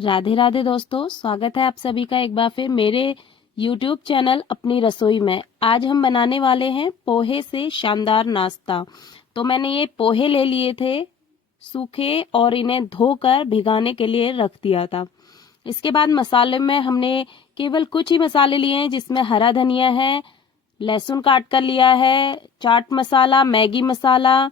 राधे राधे दोस्तों, स्वागत है आप सभी का एक बार फिर मेरे YouTube चैनल अपनी रसोई में। आज हम बनाने वाले हैं पोहे से शानदार नाश्ता। तो मैंने ये पोहे ले लिए थे सूखे और इन्हें धोकर भिगाने के लिए रख दिया था। इसके बाद मसाले में हमने केवल कुछ ही मसाले लिए हैं, जिसमें हरा धनिया है, लहसुन काट कर लिया है, चाट मसाला, मैगी मसाला,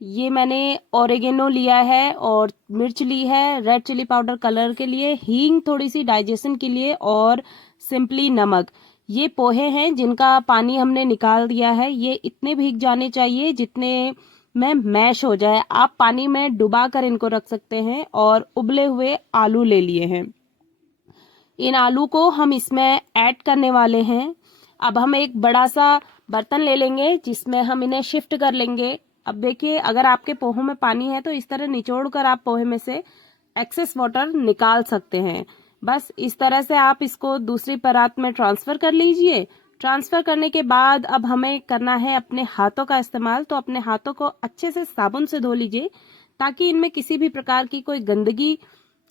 ये मैंने ओरेगेनो लिया है और मिर्च ली है, रेड चिली पाउडर कलर के लिए, हींग थोड़ी सी डाइजेशन के लिए और सिंपली नमक। ये पोहे हैं जिनका पानी हमने निकाल दिया है। ये इतने भीग जाने चाहिए जितने में मैश हो जाए। आप पानी में डुबा कर इनको रख सकते हैं। और उबले हुए आलू ले लिए हैं। इन आलू को हम इसमें ऐड करने वाले हैं। अब हम एक बड़ा सा बर्तन ले लेंगे जिसमें हम इन्हें शिफ्ट कर लेंगे। अब देखिए, अगर आपके पोहों में पानी है तो इस तरह निचोड़ कर आप पोहे में से एक्सेस वाटर निकाल सकते हैं। बस इस तरह से आप इसको दूसरी परात में ट्रांसफर कर लीजिए। ट्रांसफर करने के बाद अब हमें करना है अपने हाथों का इस्तेमाल। तो अपने हाथों को अच्छे से साबुन से धो लीजिए ताकि इनमें किसी भी प्रकार की कोई गंदगी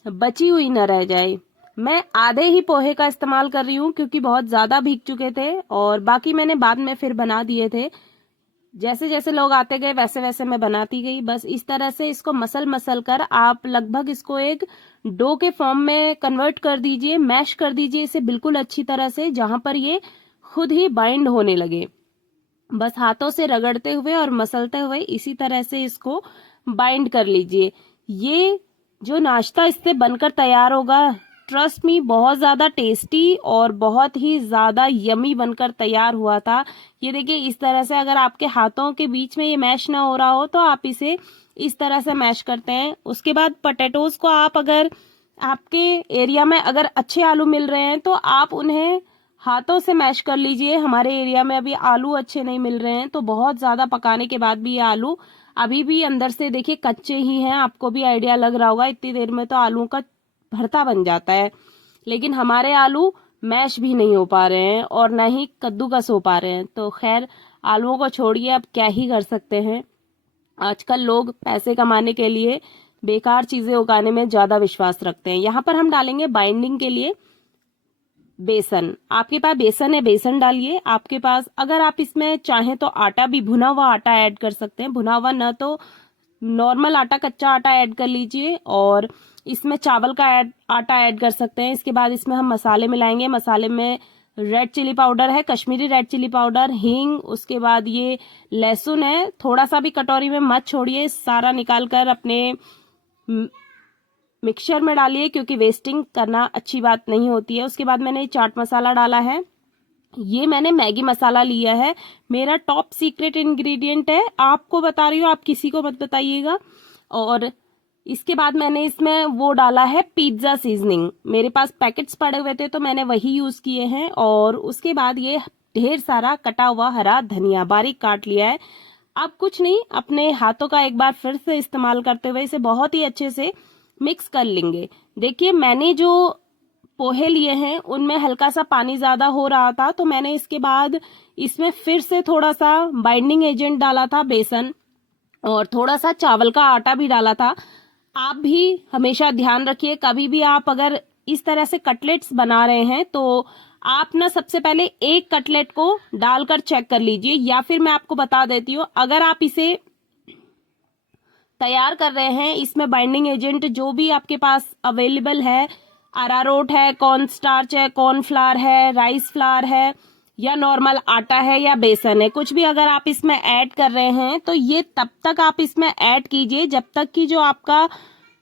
बची हुई न रह जाए। मैं आधे ही पोहे का इस्तेमाल कर रही हूँ क्योंकि बहुत ज्यादा भीग चुके थे और बाकी मैंने बाद में फिर बना दिए थे। जैसे जैसे लोग आते गए वैसे वैसे मैं बनाती गई। बस इस तरह से इसको मसल मसल कर आप लगभग इसको एक डो के फॉर्म में कन्वर्ट कर दीजिए, मैश कर दीजिए इसे बिल्कुल अच्छी तरह से, जहां पर ये खुद ही बाइंड होने लगे। बस हाथों से रगड़ते हुए और मसलते हुए इसी तरह से इसको बाइंड कर लीजिए। ये जो नाश्ता इससे बनकर तैयार होगा, ट्रस्ट मी, बहुत ज्यादा टेस्टी और बहुत ही ज्यादा यमी बनकर तैयार हुआ था। ये देखिए, इस तरह से अगर आपके हाथों के बीच में ये मैश ना हो रहा हो तो आप इसे इस तरह से मैश करते हैं। उसके बाद पोटैटोज को आप, अगर आपके एरिया में अगर अच्छे आलू मिल रहे हैं तो आप उन्हें हाथों से मैश कर लीजिए। हमारे एरिया में अभी आलू अच्छे नहीं मिल रहे हैं तो बहुत ज्यादा पकाने के बाद भी ये आलू अभी भी अंदर से देखिए कच्चे ही हैं। आपको भी आइडिया लग रहा होगा, इतनी देर में तो आलू का भरता बन जाता है। लेकिन हमारे आलू मैश भी नहीं हो पा रहे हैं और न ही कद्दूकस हो पा रहे हैं। तो खैर, आलूओं को छोड़िए, अब क्या ही कर सकते हैं। आजकल लोग पैसे कमाने के लिए बेकार चीजें उगाने में ज्यादा विश्वास रखते हैं। यहाँ पर हम डालेंगे बाइंडिंग के लिए बेसन। आपके पास बेसन है, बेसन डालिए। आपके पास, अगर आप इसमें चाहें तो आटा भी, भुना हुआ आटा ऐड कर सकते हैं। भुना हुआ न तो नॉर्मल आटा, कच्चा आटा ऐड कर लीजिए और इसमें चावल का आटा ऐड कर सकते हैं। इसके बाद इसमें हम मसाले मिलाएंगे। मसाले में रेड चिली पाउडर है, कश्मीरी रेड चिली पाउडर, हींग, उसके बाद ये लहसुन है। थोड़ा सा भी कटोरी में मत छोड़िए, सारा निकाल कर अपने मिक्सचर में डालिए क्योंकि वेस्टिंग करना अच्छी बात नहीं होती है। उसके बाद मैंने चाट मसाला डाला है। ये मैंने मैगी मसाला लिया है, मेरा टॉप सीक्रेट इंग्रेडिएंट है, आपको बता रही हूँ, आप किसी को मत बताइएगा। और इसके बाद मैंने इसमें वो डाला है पिज्जा सीजनिंग। मेरे पास पैकेट्स पड़े हुए थे तो मैंने वही यूज किए हैं। और उसके बाद ये ढेर सारा कटा हुआ हरा धनिया बारीक काट लिया है। अब कुछ नहीं, अपने हाथों का एक बार फिर से इस्तेमाल करते हुए इसे बहुत ही अच्छे से मिक्स कर लेंगे। देखिए, मैंने जो पोहे लिए हैं उनमें हल्का सा पानी ज्यादा हो रहा था तो मैंने इसके बाद इसमें फिर से थोड़ा सा बाइंडिंग एजेंट डाला था, बेसन, और थोड़ा सा चावल का आटा भी डाला था। आप भी हमेशा ध्यान रखिए, कभी भी आप अगर इस तरह से कटलेट्स बना रहे हैं तो आप ना सबसे पहले एक कटलेट को डालकर चेक कर लीजिए, या फिर मैं आपको बता देती हूँ, अगर आप इसे तैयार कर रहे हैं, इसमें बाइंडिंग एजेंट जो भी आपके पास अवेलेबल है, अरारोट है, कॉर्न स्टार्च है, कॉर्न फ्लावर है, राइस फ्लावर है, या नॉर्मल आटा है, या बेसन है, कुछ भी अगर आप इसमें ऐड कर रहे हैं तो ये तब तक आप इसमें ऐड कीजिए जब तक कि जो आपका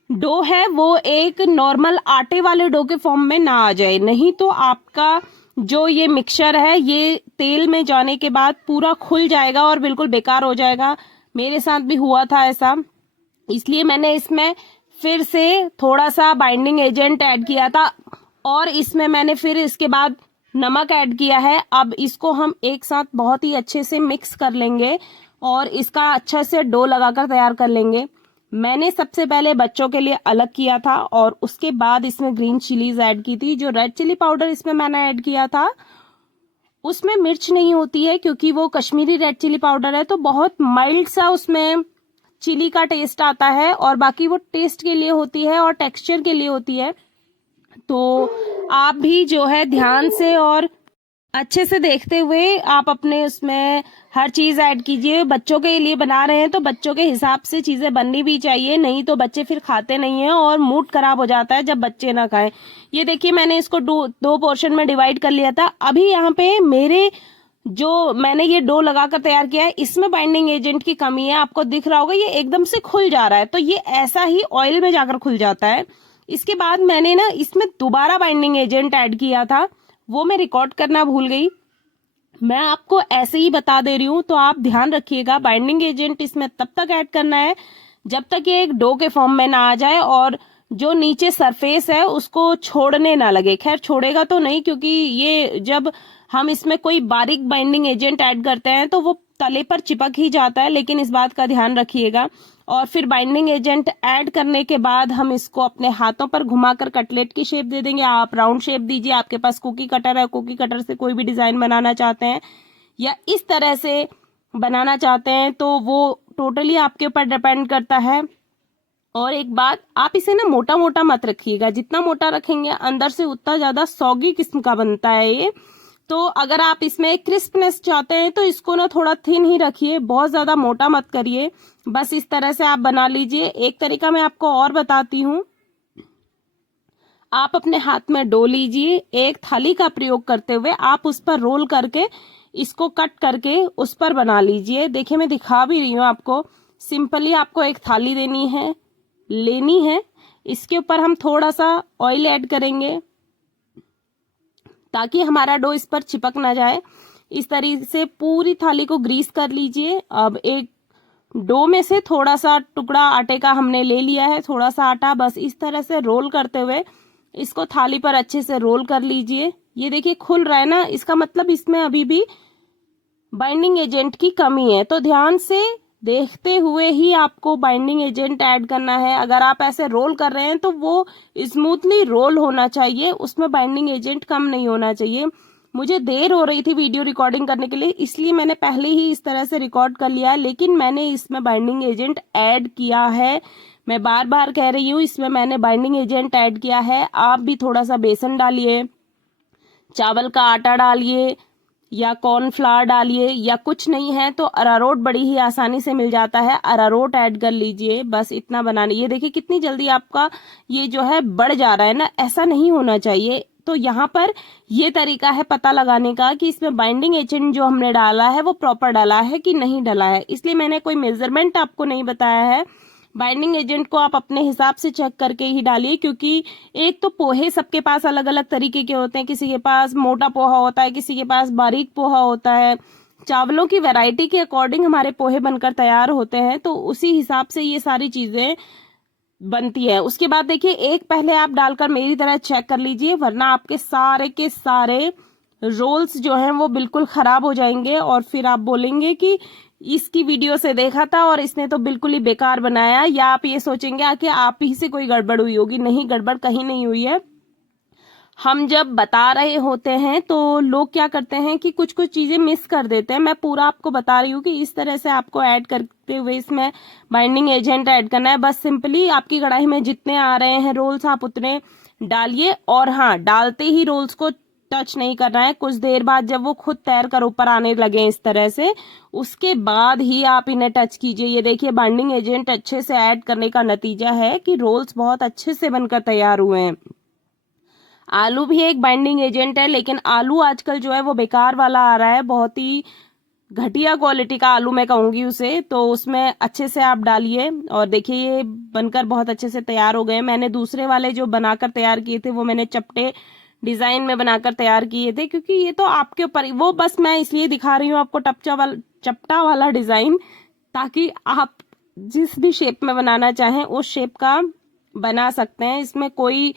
डो है वो एक नॉर्मल आटे वाले डो के फॉर्म में ना आ जाए। नहीं तो आपका जो ये मिक्सचर है ये तेल में जाने के बाद पूरा खुल जाएगा और बिल्कुल बेकार हो जाएगा। मेरे साथ भी हुआ था ऐसा, इसलिए मैंने इसमें फिर से थोड़ा सा बाइंडिंग एजेंट ऐड किया था और इसमें मैंने फिर इसके बाद नमक ऐड किया है। अब इसको हम एक साथ बहुत ही अच्छे से मिक्स कर लेंगे और इसका अच्छा से डो लगाकर तैयार कर लेंगे। मैंने सबसे पहले बच्चों के लिए अलग किया था और उसके बाद इसमें ग्रीन चिलीज ऐड की थी। जो रेड चिली पाउडर इसमें मैंने ऐड किया था उसमें मिर्च नहीं होती है क्योंकि वो कश्मीरी रेड चिली पाउडर है, तो बहुत माइल्ड सा उसमें चिली का टेस्ट आता है, और बाकी वो टेस्ट के लिए होती है और टेक्सचर के लिए होती है। तो आप भी जो है ध्यान से और अच्छे से देखते हुए आप अपने उसमें हर चीज ऐड कीजिए। बच्चों के लिए बना रहे हैं तो बच्चों के हिसाब से चीजें बननी भी चाहिए, नहीं तो बच्चे फिर खाते नहीं हैं और मूड खराब हो जाता है जब बच्चे ना खाएं। ये देखिए मैंने इसको दो पोर्शन में डिवाइड कर लिया था। अभी यहाँ पे मेरे जो मैंने ये डो लगाकर तैयार किया है, इसमें बाइंडिंग एजेंट की कमी है। आपको दिख रहा होगा ये एकदम से खुल जा रहा है, तो ये ऐसा ही ऑयल में जाकर खुल जाता है। इसके बाद मैंने ना इसमें दोबारा बाइंडिंग एजेंट ऐड किया था, वो मैं रिकॉर्ड करना भूल गई। मैं आपको ऐसे ही बता दे रही हूँ, तो आप ध्यान रखिएगा। बाइंडिंग एजेंट इसमें तब तक ऐड करना है जब तक ये एक डो के फॉर्म में ना आ जाए और जो नीचे सरफेस है उसको छोड़ने ना लगे। खैर छोड़ेगा तो नहीं, क्योंकि ये जब हम इसमें कोई बारीक बाइंडिंग एजेंट ऐड करते हैं तो वो तले पर चिपक ही जाता है, लेकिन इस बात का ध्यान रखिएगा। और फिर बाइंडिंग एजेंट ऐड करने के बाद हम इसको अपने हाथों पर घुमाकर कटलेट की शेप दे देंगे। आप राउंड शेप दीजिए, आपके पास कुकी कटर है, कुकी कटर से कोई भी डिजाइन बनाना चाहते हैं या इस तरह से बनाना चाहते हैं, तो वो टोटली आपके ऊपर डिपेंड करता है। और एक बात, आप इसे ना मोटा मोटा मत रखिएगा, जितना मोटा रखेंगे अंदर से उतना ज्यादा सौगी किस्म का बनता है ये। तो अगर आप इसमें क्रिस्पनेस चाहते हैं तो इसको ना थोड़ा थिन ही रखिए, बहुत ज्यादा मोटा मत करिए। बस इस तरह से आप बना लीजिए। एक तरीका मैं आपको और बताती हूँ। आप अपने हाथ में डो लीजिए, एक थाली का प्रयोग करते हुए आप उस पर रोल करके इसको कट करके उस पर बना लीजिए। देखिए मैं दिखा भी रही हूँ आपको। सिंपली आपको एक थाली लेनी है। इसके ऊपर हम थोड़ा सा ऑयल ऐड करेंगे ताकि हमारा डो इस पर चिपक ना जाए। इस तरीके से पूरी थाली को ग्रीस कर लीजिए। अब एक डो में से थोड़ा सा टुकड़ा आटे का हमने ले लिया है, थोड़ा सा आटा, बस इस तरह से रोल करते हुए इसको थाली पर अच्छे से रोल कर लीजिए। ये देखिए खुल रहा है ना, इसका मतलब इसमें अभी भी बाइंडिंग एजेंट की कमी है। तो ध्यान से देखते हुए ही आपको बाइंडिंग एजेंट ऐड करना है। अगर आप ऐसे रोल कर रहे हैं तो वो स्मूथली रोल होना चाहिए, उसमें बाइंडिंग एजेंट कम नहीं होना चाहिए। मुझे देर हो रही थी वीडियो रिकॉर्डिंग करने के लिए, इसलिए मैंने पहले ही इस तरह से रिकॉर्ड कर लिया है, लेकिन मैंने इसमें बाइंडिंग एजेंट ऐड किया है। मैं बार बार कह रही हूँ, इसमें मैंने बाइंडिंग एजेंट ऐड किया है। आप भी थोड़ा सा बेसन डालिए, चावल का आटा डालिए या कॉर्नफ्लावर डालिए, या कुछ नहीं है तो अरारोट बड़ी ही आसानी से मिल जाता है, अरारोट ऐड कर लीजिए। बस इतना बनाने। ये देखिए कितनी जल्दी आपका ये जो है बढ़ जा रहा है ना, ऐसा नहीं होना चाहिए। तो यहाँ पर ये तरीका है पता लगाने का कि इसमें बाइंडिंग एजेंट जो हमने डाला है वो प्रॉपर डाला है कि नहीं डाला है, इसलिए मैंने कोई मेजरमेंट आपको नहीं बताया है। बाइंडिंग एजेंट को आप अपने हिसाब से चेक करके ही डालिए, क्योंकि एक तो पोहे सबके पास अलग अलग तरीके के होते हैं। किसी के पास मोटा पोहा होता है, किसी के पास बारीक पोहा होता है। चावलों की वैरायटी के अकॉर्डिंग हमारे पोहे बनकर तैयार होते हैं, तो उसी हिसाब से ये सारी चीजें बनती है। उसके बाद देखिए एक पहले आप डालकर मेरी तरह चेक कर लीजिए, वरना आपके सारे के सारे रोल्स जो हैं वो बिल्कुल खराब हो जाएंगे और फिर आप बोलेंगे कि इसकी वीडियो से देखा था और इसने तो बिल्कुल ही बेकार बनाया, या आप ये सोचेंगे कि आप ही से कोई गड़बड़ हुई होगी। नहीं, गड़बड़ कहीं नहीं हुई है। हम जब बता रहे होते हैं तो लोग क्या करते हैं कि कुछ कुछ चीजें मिस कर देते हैं। मैं पूरा आपको बता रही हूँ कि इस तरह से आपको ऐड करते हुए इसमें बाइंडिंग एजेंट ऐड करना है। बस सिंपली आपकी कढ़ाई में जितने आ रहे हैं रोल्स आप उतने डालिए, और हाँ, डालते ही रोल्स को टच नहीं करना है। कुछ देर बाद जब वो खुद तैर कर ऊपर आने लगे इस तरह से, उसके बाद ही आप इन्हें टच कीजिए। ये देखिए बाइंडिंग एजेंट अच्छे से ऐड करने का नतीजा है कि रोल्स बहुत अच्छे से बनकर तैयार हुए हैं। आलू भी एक बाइंडिंग एजेंट है, लेकिन आलू आजकल जो है वो बेकार वाला आ रहा है, बहुत ही घटिया क्वालिटी का आलू मैं कहूंगी उसे। तो उसमें अच्छे से आप डालिए, और देखिए ये बनकर बहुत अच्छे से तैयार हो गए। मैंने दूसरे वाले जो बनाकर तैयार किए थे वो मैंने चपटे डिजाइन में बनाकर तैयार किए थे, क्योंकि ये तो आपके ऊपर, वो बस मैं इसलिए दिखा रही हूँ आपको चपटा वाला डिजाइन, ताकि आप जिस भी शेप में बनाना चाहें उस शेप का बना सकते हैं। इसमें कोई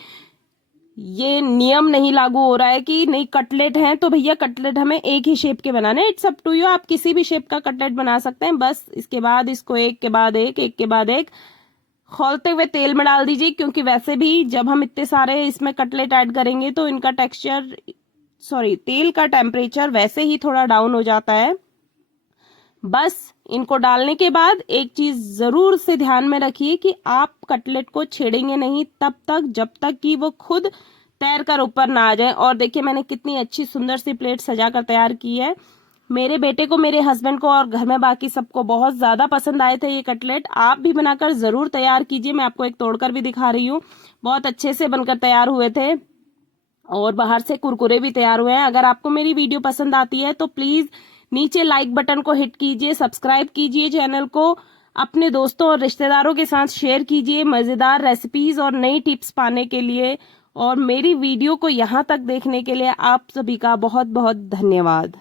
ये नियम नहीं लागू हो रहा है कि नहीं कटलेट हैं तो भैया कटलेट हमें एक ही शेप के बनाने। इट्स अप टू यू, आप किसी भी शेप का कटलेट बना सकते हैं। बस इसके बाद इसको एक के बाद एक खौलते हुए तेल में डाल दीजिए, क्योंकि वैसे भी जब हम इतने सारे इसमें कटलेट ऐड करेंगे तो इनका तेल का टेम्परेचर वैसे ही थोड़ा डाउन हो जाता है। बस इनको डालने के बाद एक चीज जरूर से ध्यान में रखिए कि आप कटलेट को छेड़ेंगे नहीं तब तक जब तक कि वो खुद तैर कर ऊपर ना आ जाए। और देखिए मैंने कितनी अच्छी सुंदर सी प्लेट सजा कर तैयार की है। मेरे बेटे को, मेरे हस्बैंड को और घर में बाकी सबको बहुत ज्यादा पसंद आए थे ये कटलेट। आप भी बनाकर जरूर तैयार कीजिए। मैं आपको एक तोड़कर भी दिखा रही हूँ, बहुत अच्छे से बनकर तैयार हुए थे और बाहर से कुरकुरे भी तैयार हुए हैं। अगर आपको मेरी वीडियो पसंद आती है तो प्लीज नीचे लाइक बटन को हिट कीजिए, सब्सक्राइब कीजिए चैनल को, अपने दोस्तों और रिश्तेदारों के साथ शेयर कीजिए मजेदार रेसिपीज और नई टिप्स पाने के लिए। और मेरी वीडियो को यहाँ तक देखने के लिए आप सभी का बहुत बहुत धन्यवाद।